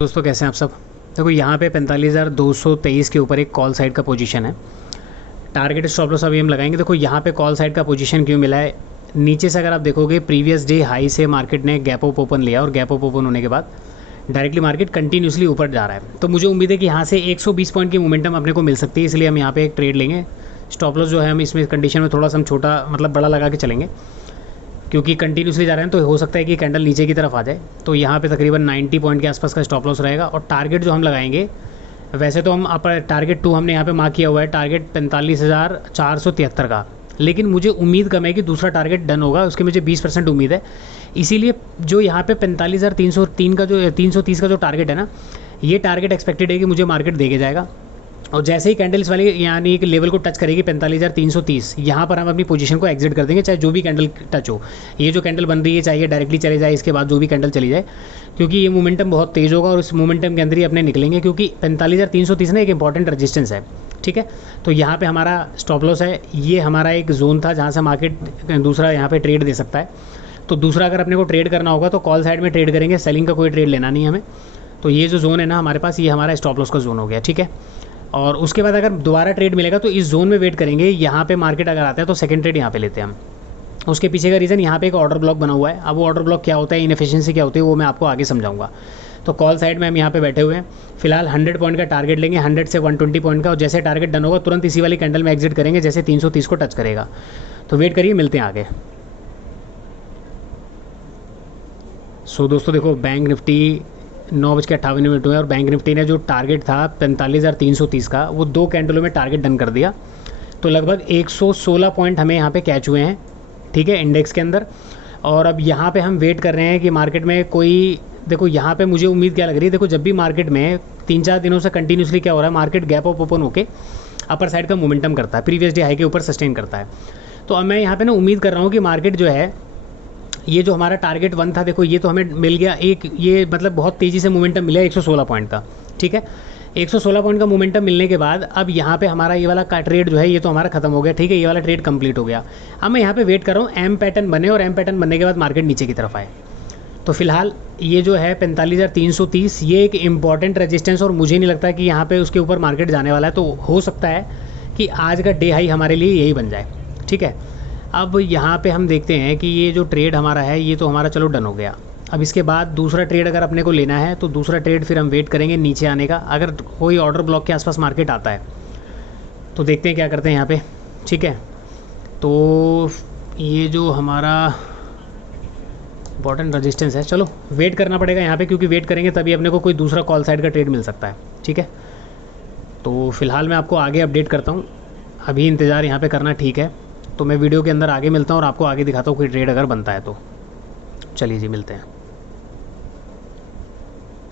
दोस्तों कैसे हैं आप सब। देखो यहाँ पे 45,223 के ऊपर एक कॉल साइड का पोजीशन है। टारगेट स्टॉप लॉस अभी हम लगाएंगे। देखो यहाँ पे कॉल साइड का पोजीशन क्यों मिला है, नीचे से अगर आप देखोगे प्रीवियस डे हाई से मार्केट ने गैप अप ओपन लिया और गैप अप ओपन होने के बाद डायरेक्टली मार्केट कंटिन्यूसली ऊपर जा रहा है। तो मुझे उम्मीद है कि यहाँ से 120 पॉइंट की मोमेंटम अपने को मिल सकती है, इसलिए हम यहाँ पे एक ट्रेड लेंगे। स्टॉप लॉस जो है हम इसमें कंडीशन में थोड़ा सा हम छोटा मतलब बड़ा लगा के चलेंगे, क्योंकि कंटिन्यूसली जा रहे हैं तो हो सकता है कि कैंडल नीचे की तरफ आ जाए। तो यहाँ पे तकरीबन 90 पॉइंट के आसपास का स्टॉप लॉस रहेगा। और टारगेट जो हम लगाएंगे, वैसे तो हम टारगेट 2 हमने यहाँ पे मार्क किया हुआ है, टारगेट 45,473 का, लेकिन मुझे उम्मीद कम है कि दूसरा टारगेट डन होगा, उसकी मुझे 20% उम्मीद है। इसीलिए जो यहाँ पे 45,303 का जो 330 का जो टारगेट है ना, ये टारगेट एक्सपेक्टेड है कि मुझे मार्केट देके जाएगा। और जैसे ही कैंडल इस वाली यानी कि लेवल को टच करेगी 45,330, यहाँ पर हम अपनी पोजीशन को एग्जिट कर देंगे, चाहे जो भी कैंडल टच हो। ये जो कैंडल बन रही है चाहे ये डायरेक्टली चले जाए, इसके बाद जो भी कैंडल चली जाए, क्योंकि ये मोमेंटम बहुत तेज़ होगा और उस मोमेंटम के अंदर ही अपने निकलेंगे, क्योंकि 45,330 ना एक इंपॉर्टेंट रजिस्टेंस है। ठीक है, तो यहाँ पे हमारा स्टॉप लॉस है, ये हमारा एक जोन था जहाँ से मार्केट दूसरा यहाँ पे ट्रेड दे सकता है। तो दूसरा अगर अपने को ट्रेड करना होगा तो कॉल साइड में ट्रेड करेंगे, सेलिंग का कोई ट्रेड लेना नहीं है हमें। तो ये जो जोन है ना हमारे पास, ये हमारा स्टॉप लॉस का जोन हो गया। ठीक है, और उसके बाद अगर दोबारा ट्रेड मिलेगा तो इस जोन में वेट करेंगे। यहाँ पे मार्केट अगर आता है तो सेकंड ट्रेड यहाँ पे लेते हैं हम। उसके पीछे का रीज़न, यहाँ पे एक ऑर्डर ब्लॉक बना हुआ है। अब वो ऑर्डर ब्लॉक क्या होता है, इनएफिशिएंसी क्या होती है, वो मैं आपको आगे समझाऊंगा। तो कॉल साइड में हम यहाँ पे बैठे हुए हैं, फिलहाल 100 पॉइंट का टारगेट लेंगे, 100 से 120 पॉइंट का, और जैसे टारगेट डन होगा तुरंत इसी वाली कैंडल में एग्जिट करेंगे जैसे 330 को टच करेगा। तो वेट करिए, मिलते हैं आगे। सो दोस्तों देखो, बैंक निफ्टी 9:58 हुए और बैंक निफ्टी ने जो टारगेट था 45,330 का, वो 2 कैंडलों में टारगेट डन कर दिया। तो लगभग 116 पॉइंट हमें यहाँ पे कैच हुए हैं। ठीक है, इंडेक्स के अंदर। और अब यहाँ पे हम वेट कर रहे हैं कि मार्केट में कोई, देखो यहाँ पे मुझे उम्मीद क्या लग रही है, देखो जब भी मार्केट में 3-4 दिनों से कंटिन्यूसली क्या हो रहा है, मार्केट गैप अप ओपन होकर अपर साइड का मोमेंटम करता है, प्रीवियस डे हाई के ऊपर सस्टेन करता है। तो अब मैं यहाँ पे ना उम्मीद कर रहा हूँ कि मार्केट जो है, ये जो हमारा टारगेट 1 था, देखो ये तो हमें मिल गया एक, ये मतलब बहुत तेज़ी से मोमेंटम मिला 116 पॉइंट का। ठीक है, 116 पॉइंट का मोमेंटम मिलने के बाद अब यहाँ पे हमारा ये वाला का ट्रेड जो है ये तो हमारा खत्म हो गया। ठीक है, ये वाला ट्रेड कंप्लीट हो गया। अब मैं यहाँ पे वेट कर रहा हूँ एम पैटर्न बने, और एम पैटर्न बनने के बाद मार्केट नीचे की तरफ आए। तो फिलहाल ये जो है 45,330, ये एक इंपॉर्टेंट रजिस्टेंस, और मुझे नहीं लगता कि यहाँ पे उसके ऊपर मार्केट जाने वाला है। तो हो सकता है कि आज का डे हाई हमारे लिए यही बन जाए। ठीक है, अब यहाँ पे हम देखते हैं कि ये जो ट्रेड हमारा है ये तो हमारा चलो डन हो गया। अब इसके बाद दूसरा ट्रेड अगर अपने को लेना है तो दूसरा ट्रेड फिर हम वेट करेंगे नीचे आने का। अगर कोई ऑर्डर ब्लॉक के आसपास मार्केट आता है तो देखते हैं क्या करते हैं यहाँ पे। ठीक है, तो ये जो हमारा इंपॉर्टेंट रजिस्टेंस है, चलो वेट करना पड़ेगा यहाँ पे, क्योंकि वेट करेंगे तभी अपने को कोई दूसरा कॉल साइड का ट्रेड मिल सकता है। ठीक है, तो फिलहाल मैं आपको आगे अपडेट करता हूँ, अभी इंतज़ार यहाँ पे करना। ठीक है, तो मैं वीडियो के अंदर आगे मिलता हूँ और आपको आगे दिखाता हूँ कोई ट्रेड अगर बनता है तो। चलिए जी, मिलते हैं।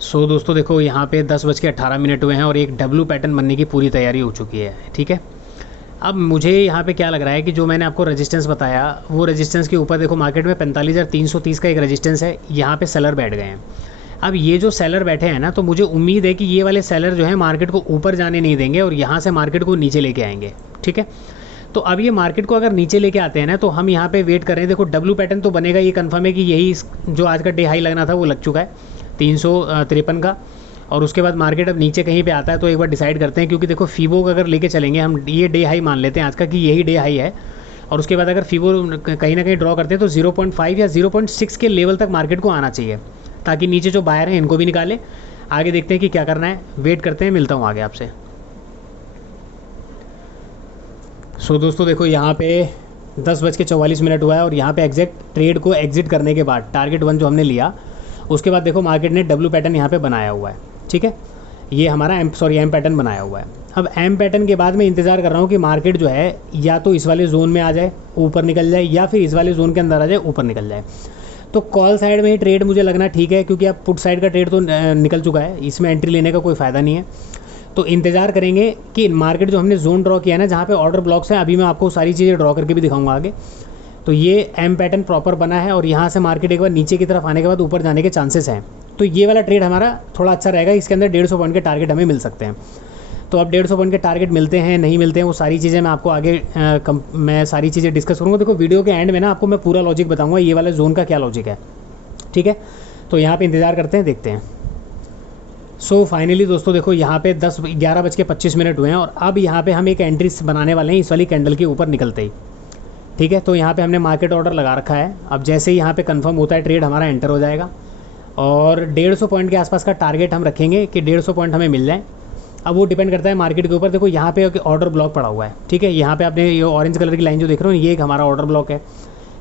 सो दोस्तों देखो, यहाँ पे 10:18 हुए हैं और एक डब्ल्यू पैटर्न बनने की पूरी तैयारी हो चुकी है। ठीक है, अब मुझे यहाँ पे क्या लग रहा है कि जो मैंने आपको रेजिस्टेंस बताया, वो रेजिस्टेंस के ऊपर देखो मार्केट में 45,330 का एक रेजिस्टेंस है, यहाँ पे सेलर बैठ गए हैं। अब ये जो सेलर बैठे हैं ना, तो मुझे उम्मीद है कि ये वाले सेलर जो है मार्केट को ऊपर जाने नहीं देंगे और यहाँ से मार्केट को नीचे लेके आएंगे। ठीक है, तो अब ये मार्केट को अगर नीचे लेके आते हैं ना, तो हम यहाँ पे वेट कर रहे हैं। देखो डब्ल्यू पैटर्न तो बनेगा, ये कंफर्म है कि यही जो आज का डे हाई लगना था वो लग चुका है 353 का। और उसके बाद मार्केट अब नीचे कहीं पे आता है तो एक बार डिसाइड करते हैं, क्योंकि देखो फीबो का अगर लेके चलेंगे हम, ये डे हाई मान लेते हैं आज का कि यही डे हाई है, और उसके बाद अगर फीबो कहीं ना कहीं ड्रॉ करते हैं तो 0.5 या 0.6 के लेवल तक मार्केट को आना चाहिए, ताकि नीचे जो बायर हैं इनको भी निकाले। आगे देखते हैं कि क्या करना है, वेट करते हैं, मिलता हूँ आगे आपसे। सो दोस्तों देखो, यहाँ पे 10:44 हुआ है और यहाँ पे एग्जैक्ट ट्रेड को एग्जिट करने के बाद टारगेट 1 जो हमने लिया, उसके बाद देखो मार्केट ने डब्ल्यू पैटर्न यहाँ पे बनाया हुआ है। ठीक है, ये हमारा एम पैटर्न बनाया हुआ है। अब एम पैटर्न के बाद मैं इंतज़ार कर रहा हूँ कि मार्केट जो है या तो इस वाले जोन में आ जाए ऊपर निकल जाए, या फिर इस वाले जोन के अंदर आ जाए ऊपर निकल जाए। तो कॉल साइड में ही ट्रेड मुझे लगना ठीक है, क्योंकि अब पुट साइड का ट्रेड तो निकल चुका है, इसमें एंट्री लेने का कोई फ़ायदा नहीं है। तो इंतज़ार करेंगे कि मार्केट जो हमने जोन ड्रॉ किया है ना, जहाँ पे ऑर्डर ब्लॉक्स हैं, अभी मैं आपको सारी चीज़ें ड्रॉ करके भी दिखाऊंगा आगे। तो ये एम पैटर्न प्रॉपर बना है और यहाँ से मार्केट एक बार नीचे की तरफ आने के बाद ऊपर जाने के चांसेस हैं। तो ये वाला ट्रेड हमारा थोड़ा अच्छा रहेगा, इसके अंदर 150 पॉइंट के टारगेट हमें मिल सकते हैं। तो अब 150 पॉइंट के टारगेट मिलते हैं नहीं मिलते हैं, वो सारी चीज़ें मैं आपको आगे मैं सारी चीज़ें डिस्कस करूँगा। देखो वीडियो के एंड में ना आपको मैं पूरा लॉजिक बताऊँगा, ये वाला जोन का क्या लॉजिक है। ठीक है, तो यहाँ पे इंतज़ार करते हैं, देखते हैं। सो फाइनली दोस्तों देखो यहाँ पे 11:25 हुए हैं और अब यहाँ पे हम एक एंट्री बनाने वाले हैं इस वाली कैंडल के ऊपर निकलते ही। ठीक है, तो यहाँ पे हमने मार्केट ऑर्डर लगा रखा है। अब जैसे ही यहाँ पे कंफर्म होता है ट्रेड हमारा एंटर हो जाएगा और 150 पॉइंट के आसपास का टारगेट हम रखेंगे कि 150 पॉइंट हमें मिल जाए। अब वो डिपेंड करता है मार्केट के ऊपर। देखो यहाँ पे ऑर्डर ब्लॉक पड़ा हुआ है। ठीक है, यहाँ पे आपने ये ऑरेंज कलर की लाइन जो देख रहे हो ये एक हमारा ऑर्डर ब्लॉक है,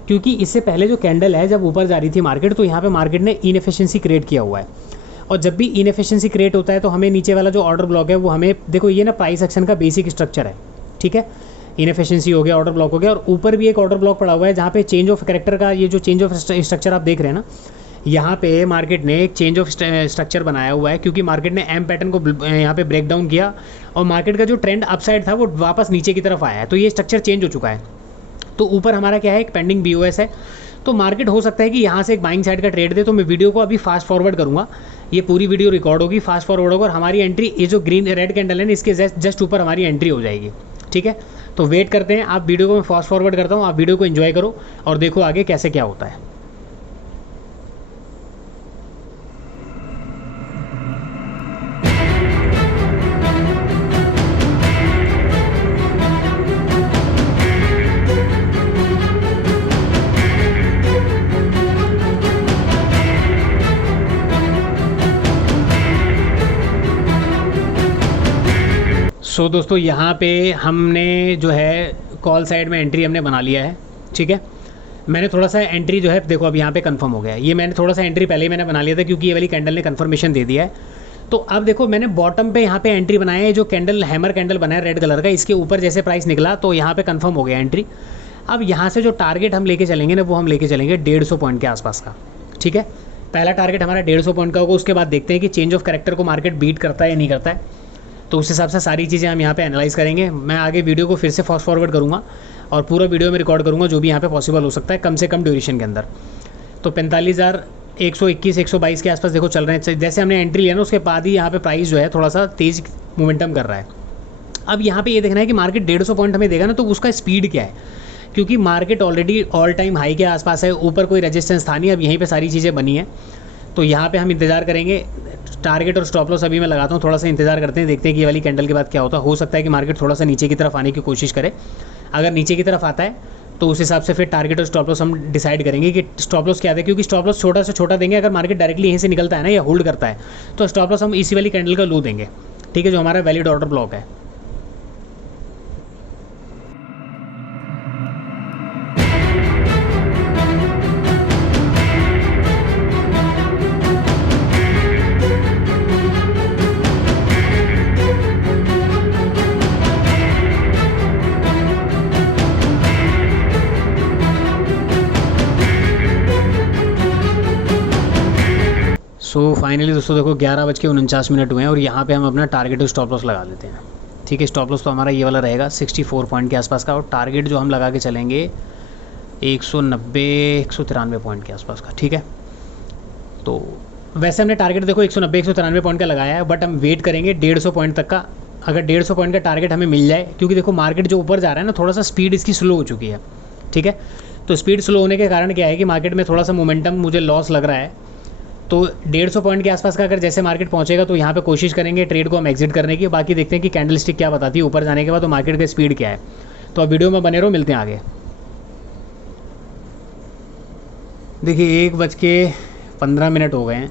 क्योंकि इससे पहले जो कैंडल है जब ऊपर जा रही थी मार्केट तो यहाँ पे मार्केट ने इनएफिशिएंसी क्रिएट किया हुआ है। और जब भी इनएफिशिएंसी क्रिएट होता है तो हमें नीचे वाला जो ऑर्डर ब्लॉक है वो हमें, देखो ये ना प्राइस एक्शन का बेसिक स्ट्रक्चर है। ठीक है, इनएफिशिएंसी हो गया, ऑर्डर ब्लॉक हो गया, और ऊपर भी एक ऑर्डर ब्लॉक पड़ा हुआ है जहाँ पे चेंज ऑफ कैरेक्टर का, ये जो चेंज ऑफ स्ट्रक्चर आप देख रहे हैं ना, यहाँ पे मार्केट ने एक चेंज ऑफ स्ट्रक्चर बनाया हुआ है, क्योंकि मार्केट ने एम पैटर्न को यहाँ पे ब्रेक डाउन किया और मार्केट का जो ट्रेंड अपसाइड था वो वापस नीचे की तरफ आया है। तो ये स्ट्रक्चर चेंज हो चुका है। तो ऊपर हमारा क्या है, एक पेंडिंग BOS है। तो मार्केट हो सकता है कि यहाँ से एक बाइंग साइड का ट्रेड दे। तो मैं वीडियो को अभी फास्ट फॉरवर्ड करूँगा, ये पूरी वीडियो रिकॉर्ड होगी, फास्ट फॉरवर्ड होगा और हमारी एंट्री, ये जो ग्रीन रेड कैंडल है ना इसके जस्ट ऊपर हमारी एंट्री हो जाएगी। ठीक है, तो वेट करते हैं। आप वीडियो को मैं फास्ट फॉरवर्ड करता हूँ, आप वीडियो को एंजॉय करो और देखो आगे कैसे क्या होता है। सो दोस्तों यहाँ पे हमने जो है कॉल साइड में एंट्री हमने बना लिया है। ठीक है, मैंने थोड़ा सा एंट्री जो है, देखो अब यहाँ पे कंफर्म हो गया है। ये मैंने थोड़ा सा एंट्री पहले ही मैंने बना लिया था क्योंकि ये वाली कैंडल ने कंफर्मेशन दे दिया है। तो अब देखो मैंने बॉटम पे यहाँ पे एंट्री बनाया है, जो कैंडल हैमर कैंडल बना है रेड कलर का, इसके ऊपर जैसे प्राइस निकला तो यहाँ पे कंफर्म हो गया एंट्री। अब यहाँ से जो टारगेट हम लेके चलेंगे ना वो हम लेके चलेंगे 150 पॉइंट के आसपास का। ठीक है, पहला टारगेट हमारा 150 पॉइंट का होगा। उसके बाद देखते हैं कि चेंज ऑफ कैरेक्टर को मार्केट बीट करता है या नहीं करता है, तो उस हिसाब से सारी चीज़ें हम यहाँ पे एनालाइज़ करेंगे। मैं आगे वीडियो को फिर से फास्ट फॉरवर्ड करूँगा और पूरा वीडियो में रिकॉर्ड करूँगा जो भी यहाँ पे पॉसिबल हो सकता है कम से कम ड्यूरेशन के अंदर। तो 45,121 122 के आसपास देखो चल रहे हैं। जैसे हमने एंट्री लिया ना उसके बाद ही यहाँ पे प्राइस जो है थोड़ा सा तेज़ मोमेंटम कर रहा है। अब यहाँ पे ये देखना है कि मार्केट 150 पॉइंट हमें देगा ना तो उसका स्पीड क्या है, क्योंकि market already all time high के आसपास है, ऊपर कोई रेजिस्टेंस था नहीं, अब यहीं पर सारी चीज़ें बनी हैं। तो यहाँ पे हम इंतज़ार करेंगे। टारगेट और स्टॉप लॉस अभी मैं लगाता हूँ, थोड़ा सा इंतजार करते हैं, देखते हैं कि ये वाली कैंडल के बाद क्या होता है। हो सकता है कि मार्केट थोड़ा सा नीचे की तरफ आने की कोशिश करे। अगर नीचे की तरफ आता है तो उस हिसाब से फिर टारगेट और स्टॉप लॉस हम डिसाइड करेंगे कि स्टॉप लॉस क्या है, क्योंकि स्टॉप लॉस छोटा से छोटा देंगे। अगर मार्केट डायरेक्टली यहीं से निकलता है ना या होल्ड करता है तो स्टॉप लॉस हम इसी वाली कैंडल का लो देंगे। ठीक है, जो हमारा वैलिड ऑर्डर ब्लॉक है। सो फाइनली दोस्तों देखो 11:49 हुए हैं और यहाँ पे हम अपना टारगेट और स्टॉप लॉस लगा लेते हैं। ठीक है, स्टॉप लॉस तो हमारा ये वाला रहेगा 64 पॉइंट के आसपास का, और टारगेट जो हम लगा के चलेंगे 190-193 पॉइंट के आसपास का। ठीक है, तो वैसे हमने टारगेट देखो 190-193 पॉइंट का लगाया है, बट हम वेट करेंगे 150 पॉइंट तक का। अगर 150 पॉइंट का टारगेट हमें मिल जाए, क्योंकि देखो मार्केट जो ऊपर जा रहा है ना थोड़ा सा स्पीड इसकी स्लो हो चुकी है। ठीक है, तो स्पीड स्लो होने के कारण क्या है कि मार्केट में थोड़ा सा मोमेंटम मुझे लॉस लग रहा है। तो 150 पॉइंट के आसपास का अगर जैसे मार्केट पहुंचेगा तो यहाँ पे कोशिश करेंगे ट्रेड को हम एग्जिट करने की। बाकी देखते हैं कि कैंडल स्टिक क्या बताती है ऊपर जाने के बाद, तो मार्केट का स्पीड क्या है। तो अब वीडियो में बने रहो, मिलते हैं आगे। देखिए 1:15 हो गए हैं।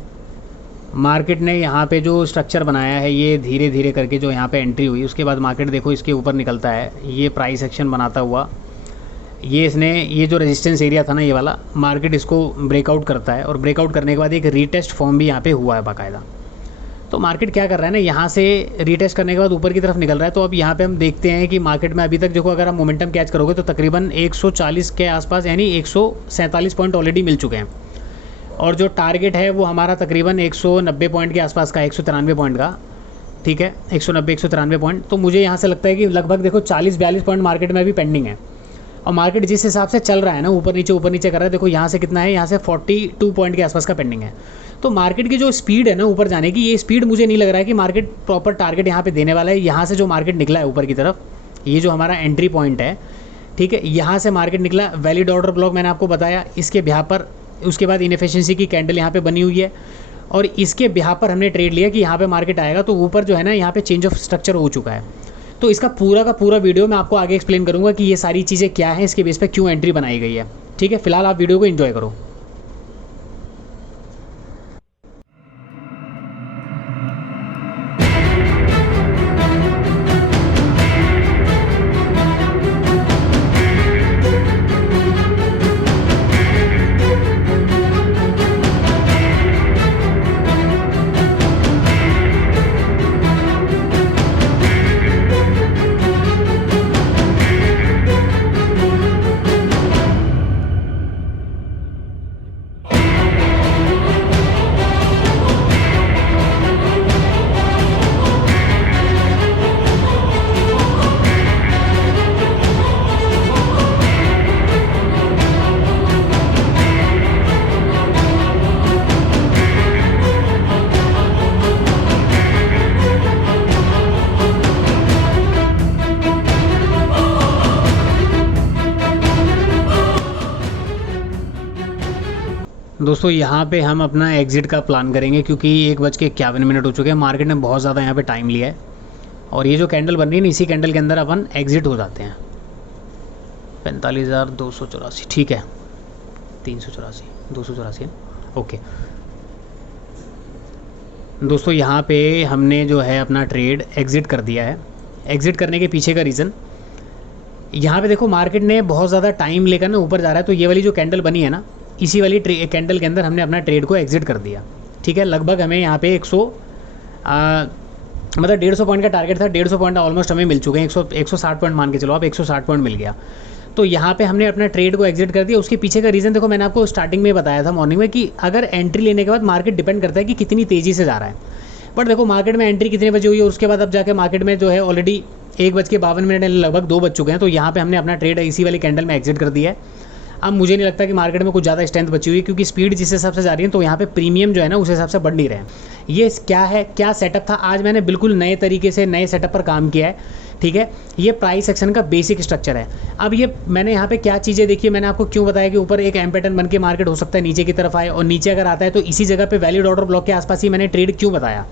मार्केट ने यहाँ पे जो स्ट्रक्चर बनाया है ये धीरे धीरे करके जो यहाँ पे एंट्री हुई उसके बाद मार्केट देखो इसके ऊपर निकलता है, ये प्राइस एक्शन बनाता हुआ ये जो रेजिस्टेंस एरिया था ना ये वाला, मार्केट इसको ब्रेकआउट करता है और ब्रेकआउट करने के बाद एक रीटेस्ट फॉर्म भी यहाँ पे हुआ है बाकायदा। तो मार्केट क्या कर रहा है ना, यहाँ से रीटेस्ट करने के बाद ऊपर की तरफ निकल रहा है। तो अब यहाँ पे हम देखते हैं कि मार्केट में अभी तक देखो अगर आप मोमेंटम कैच करोगे तो तकरीबन 140 के आसपास यानी 147 पॉइंट ऑलरेडी मिल चुके हैं, और जो टारगेट है वो हमारा तकरीबन 190 पॉइंट के आसपास का, 193 पॉइंट का। ठीक है, 190-193 पॉइंट। तो मुझे यहाँ से लगता है कि लगभग देखो 40-42 पॉइंट मार्केट में अभी पेंडिंग है, और मार्केट जिस हिसाब से चल रहा है ना ऊपर नीचे कर रहा है, देखो यहाँ से कितना है, यहाँ से 42 पॉइंट के आसपास का पेंडिंग है। तो मार्केट की जो स्पीड है ना ऊपर जाने की, ये स्पीड मुझे नहीं लग रहा है कि मार्केट प्रॉपर टारगेट यहाँ पे देने वाला है। यहाँ से जो मार्केट निकला है ऊपर की तरफ, ये जो हमारा एंट्री पॉइंट है, ठीक है, यहाँ से मार्केट निकला। वैलिड ऑर्डर ब्लॉक मैंने आपको बताया इसके बिहार पर। उसके बाद इनएफिशिएंसी की कैंडल यहाँ पे बनी हुई है, और इसके बिहार पर हमने ट्रेड लिया कि यहाँ पे मार्केट आएगा तो ऊपर जो है ना यहाँ पे चेंज ऑफ स्ट्रक्चर हो चुका है। तो इसका पूरा का पूरा वीडियो मैं आपको आगे एक्सप्लेन करूँगा कि ये सारी चीज़ें क्या हैं, इसके बेस पे क्यों एंट्री बनाई गई है। ठीक है, फिलहाल आप वीडियो को एंजॉय करो। दोस्तों यहाँ पे हम अपना एग्ज़िट का प्लान करेंगे क्योंकि 1:51 हो चुके हैं। मार्केट ने बहुत ज़्यादा यहाँ पे टाइम लिया है और ये जो कैंडल बन रही है ना, इसी कैंडल के अंदर अपन एग्ज़िट हो जाते हैं। 45,284 ठीक है, 384 284 है। ओके दोस्तों, यहाँ पे हमने जो है अपना ट्रेड एग्ज़िट कर दिया है। एग्ज़िट करने के पीछे का रीज़न, यहाँ पे देखो मार्केट ने बहुत ज़्यादा टाइम लेकर ना ऊपर जा रहा है। तो ये वाली जो कैंडल बनी है ना, इसी वाली कैंडल के अंदर हमने अपना ट्रेड को एग्जिट कर दिया। ठीक है, लगभग हमें यहाँ पे 150 पॉइंट का टारगेट था। 150 पॉइंट ऑलमोस्ट हमें मिल चुके हैं। 160 पॉइंट मान के चलो आप, 160 पॉइंट मिल गया। तो यहाँ पे हमने अपना ट्रेड को एग्जिट कर दिया। उसके पीछे का रीज़न देखो, मैंने आपको स्टार्टिंग में बताया था मॉर्निंग में कि अगर एंट्री लेने के बाद मार्केट डिपेंड करता है कि कितनी तेज़ी से जा रहा है। बट देखो मार्केट में एंट्री कितने बजे हुई है, उसके बाद अब जाके मार्केट में जो है ऑलरेडी 1:52 लगभग 2 बज चुके हैं। तो यहाँ पे हमने अपना ट्रेड इसी वाली कैंडल में एग्जिट कर दिया है। अब मुझे नहीं लगता कि मार्केट में कुछ ज़्यादा स्ट्रेंथ बची हुई है, क्योंकि स्पीड जिस हिसाब से जा रही है तो यहाँ पे प्रीमियम जो है ना उस हिसाब से बढ़ नहीं रहे हैं। ये क्या है, क्या सेटअप था, आज मैंने बिल्कुल नए तरीके से नए सेटअप पर काम किया है। ठीक है, ये प्राइस एक्शन का बेसिक स्ट्रक्चर है। अब ये मैंने यहाँ पे क्या चीज़ें देखी है, मैंने आपको क्यों बताया कि ऊपर एक एम पैटर्न बन के मार्केट हो सकता है नीचे की तरफ आए, और नीचे अगर आता है तो इसी जगह पे वैलिड ऑर्डर ब्लॉक के आसपास ही मैंने ट्रेड क्यों बताया,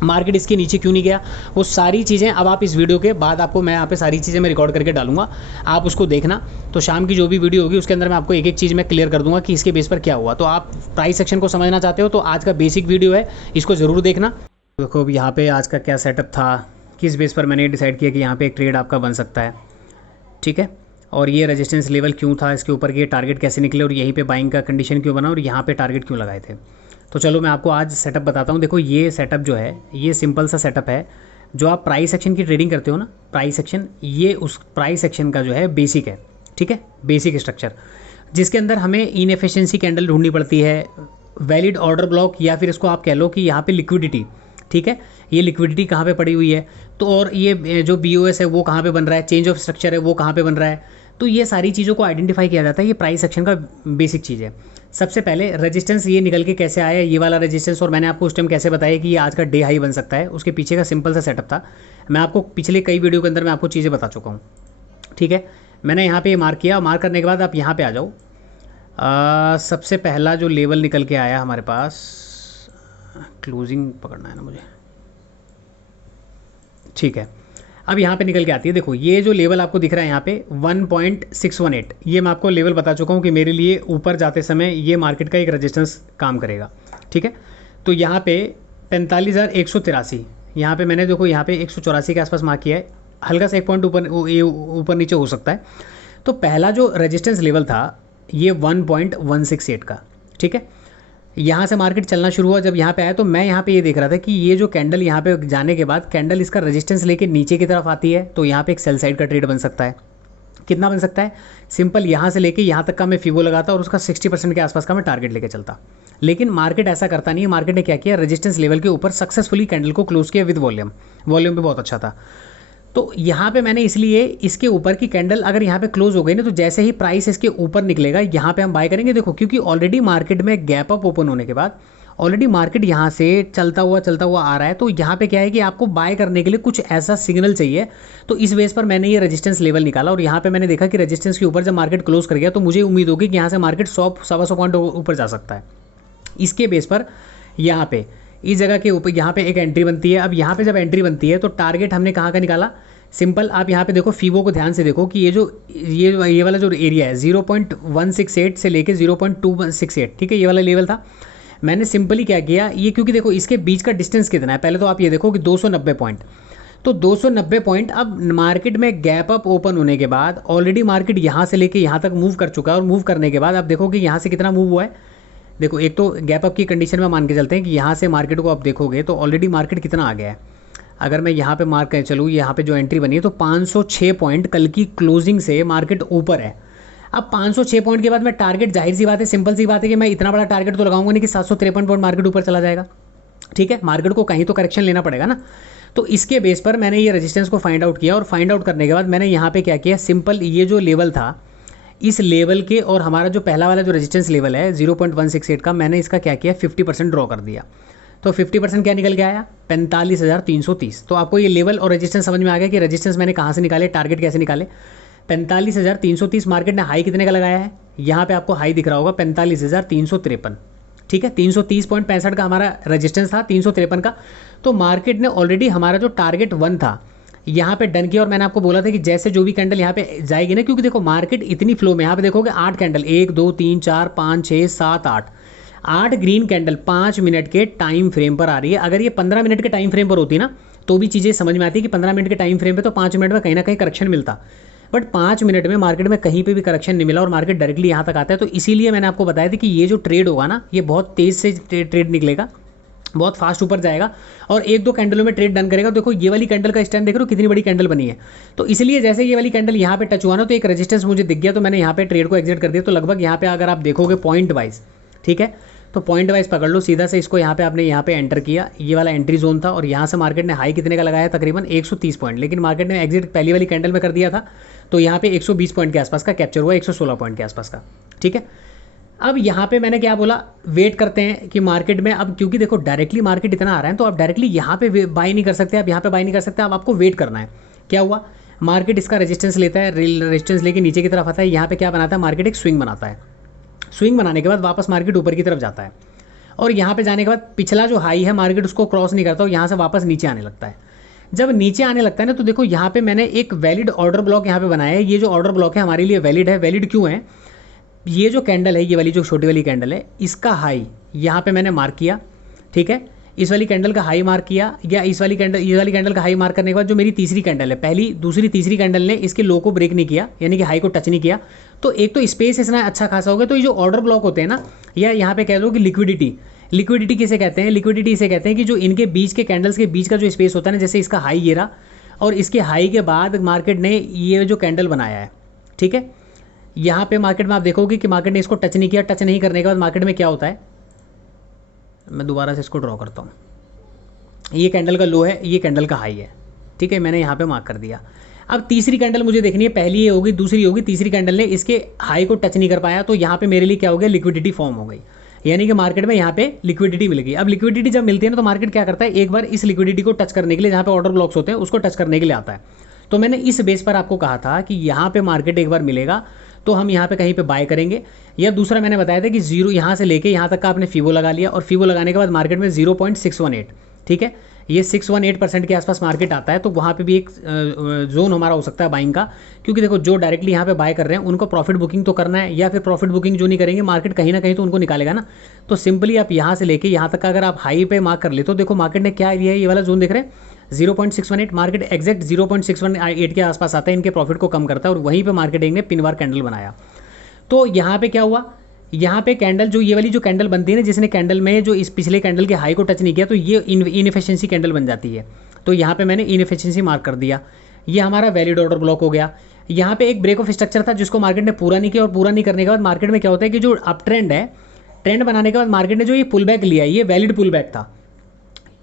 मार्केट इसके नीचे क्यों नहीं गया, वो सारी चीज़ें अब आप इस वीडियो के बाद आपको मैं यहाँ पे सारी चीज़ें मैं रिकॉर्ड करके डालूंगा, आप उसको देखना। तो शाम की जो भी वीडियो होगी उसके अंदर मैं आपको एक एक चीज़ मैं क्लियर कर दूंगा कि इसके बेस पर क्या हुआ। तो आप प्राइस सेक्शन को समझना चाहते हो तो आज का बेसिक वीडियो है, इसको ज़रूर देखना। देखो अब यहाँ पे आज का क्या सेटअप था, किस बेस पर मैंने डिसाइड किया कि यहाँ पे एक ट्रेड आपका बन सकता है। ठीक है, और ये रेजिस्टेंस लेवल क्यों था, इसके ऊपर ये टारगेट कैसे निकले, और यहीं पे बाइंग का कंडीशन क्यों बना, और यहाँ पे टारगेट क्यों लगाए थे। तो चलो मैं आपको आज सेटअप बताता हूँ। देखो ये सेटअप जो है ये सिंपल सा सेटअप है। जो आप प्राइस एक्शन की ट्रेडिंग करते हो ना, प्राइस एक्शन, ये उस प्राइस एक्शन का जो है बेसिक है। ठीक है, बेसिक स्ट्रक्चर, जिसके अंदर हमें इनएफिशिएंसी कैंडल ढूंढनी पड़ती है, वैलिड ऑर्डर ब्लॉक, या फिर इसको आप कह लो कि यहाँ पे लिक्विडिटी। ठीक है, ये लिक्विडिटी कहाँ पे पड़ी हुई है, तो और ये जो BOS है वो कहाँ पे बन रहा है, चेंज ऑफ स्ट्रक्चर है वो कहाँ पे बन रहा है। तो ये सारी चीज़ों को आइडेंटिफाई किया जाता है, ये प्राइस एक्शन का बेसिक चीज़ है। सबसे पहले रेजिस्टेंस ये निकल के कैसे आया, ये वाला रेजिस्टेंस, और मैंने आपको उस टाइम कैसे बताया कि ये आज का डे हाई बन सकता है, उसके पीछे का सिंपल सा सेटअप था। मैं आपको पिछले कई वीडियो के अंदर मैं आपको चीज़ें बता चुका हूँ। ठीक है, मैंने यहाँ पे ये मार्क किया, मार्क करने के बाद आप यहाँ पे आ जाओ। सबसे पहला जो लेवल निकल के आया हमारे पास, क्लोजिंग पकड़ना है ना मुझे। ठीक है, अब यहाँ पे निकल के आती है, देखो ये जो लेवल आपको दिख रहा है यहाँ पे 1.618, ये मैं आपको लेवल बता चुका हूँ कि मेरे लिए ऊपर जाते समय ये मार्केट का एक रेजिस्टेंस काम करेगा। ठीक है, तो यहाँ पे 45,183, यहाँ पे मैंने देखो यहाँ पे 184 के आसपास मार्क किया है, हल्का सा 1 पॉइंट ऊपर नीचे हो सकता है। तो पहला जो रेजिस्टेंस लेवल था ये 1.168 का। ठीक है, यहाँ से मार्केट चलना शुरू हुआ, जब यहाँ पे आया तो मैं यहाँ पे ये देख रहा था कि ये जो कैंडल यहाँ पे जाने के बाद कैंडल इसका रेजिस्टेंस लेके नीचे की तरफ आती है, तो यहाँ पे एक सेल साइड का ट्रेड बन सकता है। कितना बन सकता है, सिंपल यहाँ से लेके यहाँ तक का मैं फीबो लगाता और उसका 60% के आसपास का मैं टारगेट लेके चलता। लेकिन मार्केट ऐसा करता नहीं है, मार्केट ने क्या किया, रेजिस्टेंस लेवल के ऊपर सक्सेसफुली कैंडल को क्लोज किया विद वॉल्यूम, वॉल्यूम भी बहुत अच्छा था। तो यहाँ पे मैंने इसलिए इसके ऊपर की कैंडल अगर यहाँ पे क्लोज हो गई ना, तो जैसे ही प्राइस इसके ऊपर निकलेगा यहाँ पे हम बाय करेंगे। देखो क्योंकि ऑलरेडी मार्केट में गैप अप ओपन होने के बाद ऑलरेडी मार्केट यहाँ से चलता हुआ आ रहा है, तो यहाँ पे क्या है कि आपको बाय करने के लिए कुछ ऐसा सिग्नल चाहिए। तो इस बेस पर मैंने ये रेजिस्टेंस लेवल निकाला, और यहाँ पे मैंने देखा कि रेजिस्टेंस के ऊपर जब मार्केट क्लोज कर गया तो मुझे उम्मीद होगी कि यहाँ से मार्केट 100-125 पॉइंट ऊपर जा सकता है। इसके बेस पर यहाँ पे इस जगह के ऊपर यहाँ पे एक एंट्री बनती है। अब यहाँ पे जब एंट्री बनती है तो टारगेट हमने कहाँ का निकाला, सिंपल आप यहाँ पे देखो फीबो को ध्यान से देखो कि ये वाला जो एरिया है 0.168 से लेके 0.268, ठीक है, ये वाला लेवल था। मैंने सिंपली क्या किया, ये क्योंकि देखो इसके बीच का डिस्टेंस कितना है, पहले तो आप ये देखो कि 290 पॉइंट, तो 290 पॉइंट। अब मार्केट में गैप अप ओपन होने के बाद ऑलरेडी मार्केट यहाँ से लेके यहाँ तक मूव कर चुका है, और मूव करने के बाद आप देखो कि यहाँ से कितना मूव हुआ है। देखो एक तो गैप अप की कंडीशन में मान के चलते हैं कि यहाँ से मार्केट को आप देखोगे तो ऑलरेडी मार्केट कितना आ गया है। अगर मैं यहाँ पे मार्क कर चलूँ, यहाँ पे जो एंट्री बनी है तो 506 पॉइंट कल की क्लोजिंग से मार्केट ऊपर है। अब 506 पॉइंट के बाद मैं टारगेट, जाहिर सी बात है, सिंपल सी बात है कि मैं इतना बड़ा टारगेट तो लगाऊंगा नहीं कि 753 पॉइंट मार्केट ऊपर चला जाएगा, ठीक है, मार्केट को कहीं तो करेक्शन लेना पड़ेगा ना। तो इसके बेस पर मैंने ये रेजिस्टेंस को फाइंड आउट किया, और फाइंड आउट करने के बाद मैंने यहाँ पे क्या किया, सिंपल ये जो लेवल था इस लेवल के और हमारा जो पहला वाला जो रेजिस्टेंस लेवल है 0.168 का, मैंने इसका क्या किया 50% ड्रॉ कर दिया। तो 50% क्या निकल के आया 45,330। तो आपको ये लेवल और रेजिस्टेंस समझ में आ गया कि रेजिस्टेंस मैंने कहाँ से निकाले, टारगेट कैसे निकाले। 45,330 मार्केट ने हाई कितने का लगाया है, यहाँ पे आपको हाई दिख रहा होगा 45,353, ठीक है, 330.65 का हमारा रेजिस्टेंस था, 353 का। तो मार्केट ने ऑलरेडी हमारा जो टारगेट 1 था यहाँ पे डन किया, और मैंने आपको बोला था कि जैसे जो भी कैंडल यहाँ पे जाएगी ना, क्योंकि देखो मार्केट इतनी फ्लो में, यहाँ पे देखोगे 8 कैंडल, 1 2 3 4 5 6 7 8 ग्रीन कैंडल 5 मिनट के टाइम फ्रेम पर आ रही है। अगर ये 15 मिनट के टाइम फ्रेम पर होती ना तो भी चीज़ें समझ में आती है कि 15 मिनट के टाइम फ्रेम पे तो 5 मिनट में कहीं ना कहीं करेक्शन मिलता, बट 5 मिनट में मार्केट में कहीं पे भी करेक्शन नहीं मिला और मार्केट डायरेक्टली यहाँ तक आता है। तो इसीलिए मैंने आपको बताया था कि ये जो ट्रेड होगा ना, ये बहुत तेज़ से ट्रेड निकलेगा, बहुत फास्ट ऊपर जाएगा, और 1-2 कैंडलों में ट्रेड डन करेगा। देखो ये वाली कैंडल का स्टैंड देख रहे हो कितनी बड़ी कैंडल बनी है। तो इसलिए जैसे ये वाली कैंडल यहाँ पे टच हुआ ना, तो एक रेजिस्टेंस मुझे दिख गया, तो मैंने यहाँ पे ट्रेड को एग्जिट कर दिया। तो लगभग यहाँ पे अगर आप देखोगे पॉइंट वाइज, ठीक है, तो पॉइंट वाइज पकड़ लो सीधा से इसको, यहाँ पे आपने यहाँ पे एंटर किया, ये वाला एंट्री जोन था, और यहाँ से मार्केट ने हाई कितने का लगाया, तकरीबन 130 पॉइंट, लेकिन मार्केट ने एग्जिट पहली वाली कैंडल में कर दिया था, तो यहाँ पे 120 पॉइंट के आसपास का कैप्चर हुआ, 116 पॉइंट के आसपास का, ठीक है। अब यहाँ पे मैंने क्या बोला, वेट करते हैं कि मार्केट में, अब क्योंकि देखो डायरेक्टली मार्केट इतना आ रहा है तो आप डायरेक्टली यहाँ पे बाई नहीं कर सकते, आप यहाँ पे बाई नहीं कर सकते, अब आपको वेट करना है। क्या हुआ, मार्केट इसका रेजिस्टेंस लेता है, रेजिस्टेंस लेके नीचे की तरफ आता है, यहाँ पे क्या बनाता है मार्केट, एक स्विंग बनाता है। स्विंग बनाने के बाद वापस मार्केट ऊपर की तरफ जाता है, और यहाँ पे जाने के बाद पिछला जो हाई है मार्केट उसको क्रॉस नहीं करता और यहाँ से वापस नीचे आने लगता है। जब नीचे आने लगता है ना, तो देखो यहाँ पे मैंने एक वैलिड ऑर्डर ब्लॉक यहाँ पे बनाया है। ये जो ऑर्डर ब्लॉक है हमारे लिए वैलिड है। वैलिड क्यों है, ये जो कैंडल है, ये वाली जो छोटी वाली कैंडल है, इसका हाई यहाँ पे मैंने मार्क किया, ठीक है, इस वाली कैंडल का हाई मार्क किया, या इस वाली कैंडल, ये वाली कैंडल का हाई मार्क करने के बाद जो मेरी तीसरी कैंडल है, पहली दूसरी तीसरी कैंडल ने इसके लो को ब्रेक नहीं किया, यानी कि हाई को टच नहीं किया, तो एक तो स्पेस इतना अच्छा खासा हो गया। तो ये जो ऑर्डर ब्लॉक होते हैं ना, या यहाँ पे कह लो कि लिक्विडिटी किसे कहते हैं, लिक्विडिटी इसे कहते हैं कि जो इनके बीच के कैंडल्स के बीच का जो स्पेस होता है ना, जैसे इसका हाई ये रहा, और इसके हाई के बाद मार्केट ने ये जो कैंडल बनाया है, ठीक है, यहाँ पे मार्केट में आप देखोगे कि मार्केट ने इसको टच नहीं किया। टच नहीं करने के बाद मार्केट में क्या होता है, मैं दोबारा से इसको ड्रॉ करता हूँ, ये कैंडल का लो है, ये कैंडल का हाई है, ठीक है, मैंने यहाँ पे मार्क कर दिया। अब तीसरी कैंडल मुझे देखनी है, पहली ये होगी, दूसरी होगी, तीसरी कैंडल ने इसके हाई को टच नहीं कर पाया, तो यहाँ पे मेरे लिए क्या हो गया, लिक्विडिटी फॉर्म हो गई, यानी कि मार्केट में यहाँ पे लिक्विडिटी मिल गई। अब लिक्विडिटी जब मिलती है ना, तो मार्केट क्या करता है, एक बार इस लिक्विडिटी को टच करने के लिए, जहाँ पे ऑर्डर ब्लॉक्स होते हैं उसको टच करने के लिए आता है। तो मैंने इस बेस पर आपको कहा था कि यहाँ पे मार्केट एक बार मिलेगा तो हम यहाँ पे कहीं पे बाय करेंगे। या दूसरा मैंने बताया था कि जीरो यहाँ से लेके यहाँ तक का आपने फीबो लगा लिया, और फीबो लगाने के बाद मार्केट में 0.618, ठीक है, ये 618% के आसपास मार्केट आता है, तो वहाँ पे भी एक जोन हमारा हो सकता है बाइंग का। क्योंकि देखो जो डायरेक्टली यहाँ पे बाय कर रहे हैं उनको प्रॉफिट बुकिंग तो करना है, या फिर प्रॉफिट बुकिंग जो नहीं करेंगे मार्केट कहीं ना कहीं तो उनको निकालेगा ना। तो सिंपली आप यहाँ से लेके यहाँ तक का अगर आप हाई पे मार्क कर ले, तो देखो मार्केट ने क्या लिया है, ये वाला जोन देख रहे हैं 0.618, मार्केट एग्जैक्ट 0.618 के आसपास आता है, इनके प्रॉफिट को कम करता है, और वहीं पर मार्केटिंग ने पिन बार कैंडल बनाया। तो यहाँ पे क्या हुआ, यहाँ पे कैंडल जो ये वाली जो कैंडल बनती है ना, जिसने कैंडल में जो इस पिछले कैंडल के हाई को टच नहीं किया, तो ये इनएफिशिएंसी कैंडल बन जाती है। तो यहाँ पे मैंने इनएफिशिएंसी मार्क कर दिया, ये हमारा वैलिड ऑर्डर ब्लॉक हो गया। यहाँ पे एक ब्रेक ऑफ स्ट्रक्चर था जिसको मार्केट ने पूरा नहीं किया, और पूरा नहीं करने के बाद मार्केट में क्या होता है कि जो अप ट्रेंड है, ट्रेंड बनाने के बाद मार्केट ने जो ये पुल बैक लिया है, ये वैलिड पुल बैक था।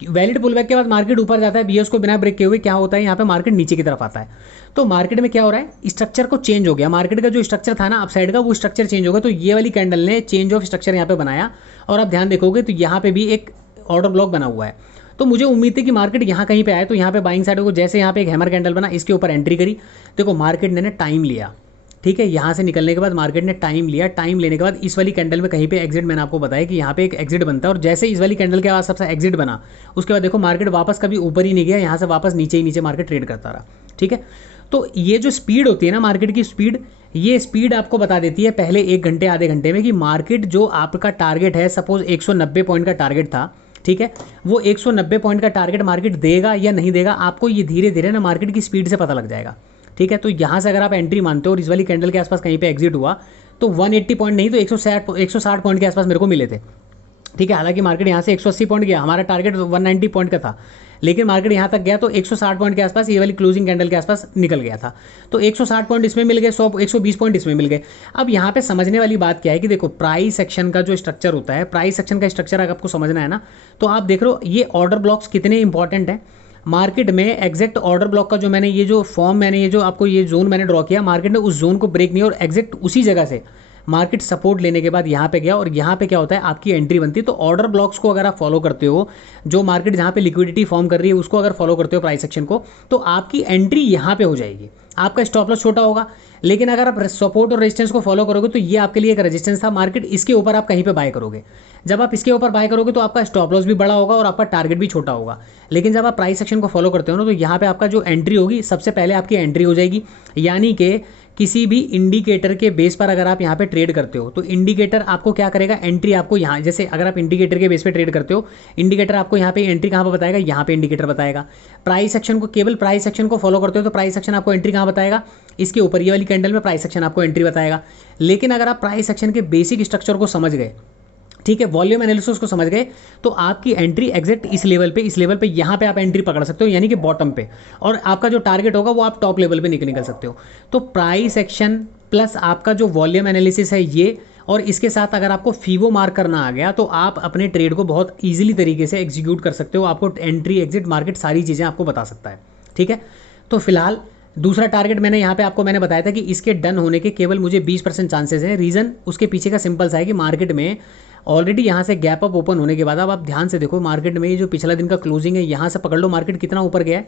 वैलिड पुल बैक के बाद मार्केट ऊपर जाता है, बीएस को बिना ब्रेक किए हुए क्या होता है, यहाँ पे मार्केट नीचे की तरफ आता है। तो मार्केट में क्या हो रहा है, स्ट्रक्चर को चेंज हो गया, मार्केट का जो स्ट्रक्चर था ना अप साइड का, वो स्ट्रक्चर चेंज हो गया। तो ये वाली कैंडल ने चेंज ऑफ स्ट्रक्चर यहाँ पे बनाया, और आप ध्यान देखोगे तो यहाँ पे भी एक ऑर्डर ब्लॉक बना हुआ है। तो मुझे उम्मीद थी कि मार्केट यहाँ कहीं पे आए, तो यहाँ पे बाइंग साइड को, जैसे यहाँ पे एक हैमर कैंडल बना, इसके ऊपर एंट्री करी। देखो मार्केट ने टाइम लिया, ठीक है। यहाँ से निकलने के बाद मार्केट ने टाइम लिया, टाइम लेने के बाद इस वाली कैंडल में कहीं पे एग्जिट, मैंने आपको बताया कि यहाँ पे एक एग्जिट बनता है, और जैसे इस वाली कैंडल के बाद सबसे एग्जिट बना, उसके बाद देखो मार्केट वापस कभी ऊपर ही नहीं गया, यहाँ से वापस नीचे ही नीचे मार्केट ट्रेड करता रहा। ठीक है, तो ये जो स्पीड होती है ना मार्केट की स्पीड, ये स्पीड आपको बता देती है पहले 1 घंटे आधे घंटे में कि मार्केट जो आपका टारगेट है, सपोज 190 पॉइंट का टारगेट था, ठीक है, वो 190 पॉइंट का टारगेट मार्केट देगा या नहीं देगा, आपको ये धीरे धीरे ना मार्केट की स्पीड से पता लग जाएगा। ठीक है, तो यहाँ से अगर आप एंट्री मानते हो और इस वाली कैंडल के आसपास कहीं पे एग्जिट हुआ, तो 180 पॉइंट नहीं तो 160 पॉइंट के आसपास मेरे को मिले थे। ठीक है, हालांकि मार्केट यहाँ से 180 पॉइंट गया, हमारा टारगेट 190 पॉइंट का था, लेकिन मार्केट यहाँ तक गया तो 160 पॉइंट के आसपास ये वाली क्लोजिंग कैंडल के आसपास निकल गया था, तो 160 पॉइंट इसमें मिल गए, 120 पॉइंट इसमें मिल गए। अब यहाँ पे समझने वाली बात क्या है कि देखो प्राइस एक्शन का जो स्ट्रक्चर होता है, प्राइस एक्शन का स्ट्रक्चर अगर आपको समझना है ना, तो आप देख रहे हो ये ऑर्डर ब्लॉक्स कितने इंपॉर्टेंट हैं मार्केट में। एग्जैक्ट ऑर्डर ब्लॉक का जो मैंने ये जो फॉर्म, मैंने ये जो आपको ये जोन मैंने ड्रॉ किया, मार्केट ने उस जोन को ब्रेक नहीं, और एग्जैक्ट उसी जगह से मार्केट सपोर्ट लेने के बाद यहाँ पे गया, और यहाँ पे क्या होता है आपकी एंट्री बनती है। तो ऑर्डर ब्लॉक्स को अगर आप फॉलो करते हो, जो मार्केट जहाँ पे लिक्विडिटी फॉर्म कर रही है उसको अगर फॉलो करते हो प्राइस सेक्शन को, तो आपकी एंट्री यहाँ पे हो जाएगी। आपका स्टॉप लॉस छोटा होगा, लेकिन अगर आप सपोर्ट और रेजिस्टेंस को फॉलो करोगे तो ये आपके लिए एक रेजिस्टेंस था, मार्केट इसके ऊपर आप कहीं पे बाय करोगे। जब आप इसके ऊपर बाय करोगे तो आपका स्टॉप लॉस भी बड़ा होगा और आपका टारगेट भी छोटा होगा। लेकिन जब आप प्राइस सेक्शन को फॉलो करते हो ना, तो यहाँ पे आपका जो एंट्री होगी, सबसे पहले आपकी एंट्री हो जाएगी। यानी कि किसी भी इंडिकेटर के बेस पर अगर आप यहाँ पे ट्रेड करते हो, तो इंडिकेटर आपको क्या करेगा, एंट्री आपको यहाँ, जैसे अगर आप इंडिकेटर के बेस पे ट्रेड करते हो, इंडिकेटर आपको यहाँ पे एंट्री कहाँ पर बताएगा, यहाँ पे इंडिकेटर बताएगा। प्राइस सेक्शन को, केवल प्राइस सेक्शन को फॉलो करते हो तो प्राइस सेक्शन आपको एंट्री कहाँ बताएगा, इसके ऊपर ये वाली कैंडल में प्राइस सेक्शन आपको एंट्री बताएगा। लेकिन अगर आप प्राइस सेक्शन के बेसिक स्ट्रक्चर को समझ गए, ठीक है, वॉल्यूम एनालिसिस को समझ गए, तो आपकी एंट्री एग्जैक्ट इस लेवल पे यहाँ पे आप एंट्री पकड़ सकते हो, यानी कि बॉटम पे, और आपका जो टारगेट होगा वो आप टॉप लेवल पे निकल सकते हो। तो प्राइस एक्शन प्लस आपका जो वॉल्यूम एनालिसिस है ये, और इसके साथ अगर आपको फीवो मार्क करना आ गया, तो आप अपने ट्रेड को बहुत ईजिली तरीके से एग्जीक्यूट कर सकते हो। आपको एंट्री एग्जिट मार्केट सारी चीज़ें आपको बता सकता है। ठीक है, तो फिलहाल दूसरा टारगेट मैंने यहाँ पे आपको मैंने बताया था कि इसके डन होने के केवल मुझे 20% चांसेस हैं। रीज़न उसके पीछे का सिंपल सा है कि मार्केट में ऑलरेडी यहाँ से गैप अप ओपन होने के बाद, अब आप ध्यान से देखो मार्केट में ये जो पिछला दिन का क्लोजिंग है, यहाँ से पकड़ लो मार्केट कितना ऊपर गया है,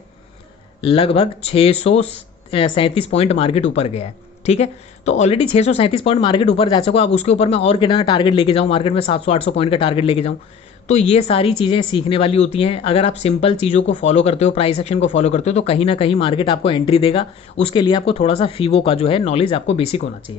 लगभग 637 पॉइंट मार्केट ऊपर गया है। ठीक है, तो ऑलरेडी 637 पॉइंट मार्केट ऊपर जा चुका। अब उसके ऊपर मैं और कितना टारगेट लेके जाऊँ, मार्केट में 700-800 पॉइंट का टारगेट लेके जाऊँ। तो ये सारी चीज़ें सीखने वाली होती हैं। अगर आप सिंपल चीज़ों को फॉलो करते हो, प्राइस एक्शन को फॉलो करते हो, तो कहीं ना कहीं मार्केट आपको एंट्री देगा। उसके लिए आपको थोड़ा सा फीवो का जो है नॉलेज आपको बेसिक होना चाहिए।